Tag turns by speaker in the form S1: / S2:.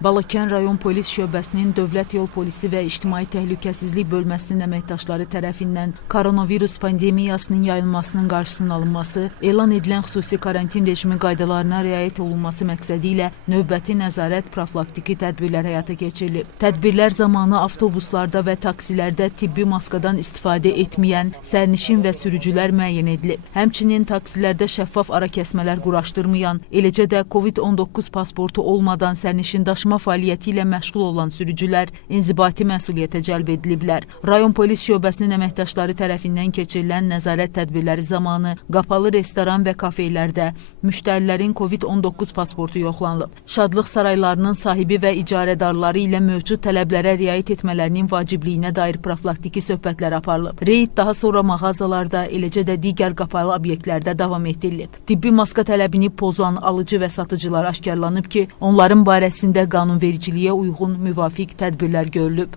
S1: Balakən rayon polis şöbəsinin Dövlət Yol Polisi və İctimai Təhlükəsizlik bölməsinin əməkdaşları tərəfindən koronavirus pandemiyasının yayılmasının qarşısının alınması, elan edilən xüsusi karantin rejimi qaydalarına riayət olunması məqsədi ilə növbəti nəzarət profilaktiki tədbirlər həyata keçirilib. Tədbirlər zamanı avtobuslarda və taksilərdə tibbi maskadan istifadə etməyən sərnişin və sürücülər müəyyən edilib. Həmçinin taksilərdə şəffaf ara kəsmələr quraşdırmayan, eləcə də COVID-19 pasportu olmadan sərnişin daşıma fəaliyyəti ilə məşğul olan sürücülər inzibati məsuliyyətə cəlb ediliblər. Rayon polis şöbəsinin əməkdaşları tərəfindən keçirilən nəzarət tədbirləri zamanı qapalı restoran və kafelərdə müştərilərin COVID-19 pasportu yoxlanılıb. Şadlıq saraylarının sahibi və icarədarları ilə mövcud tələblərə riayət etmələrinin vacibliyinə dair profilaktiki söhbətlər aparılıb. Reyd daha sonra mağazalarda, eləcə də digər qapalı obyektlərdə davam etdirilib. Tibbi maska tələbini pozan alıcı və satıcılar aşkarlanıb ki, onların barəsində qanunvericiliyə uyğun müvafiq tədbirlər görülüb.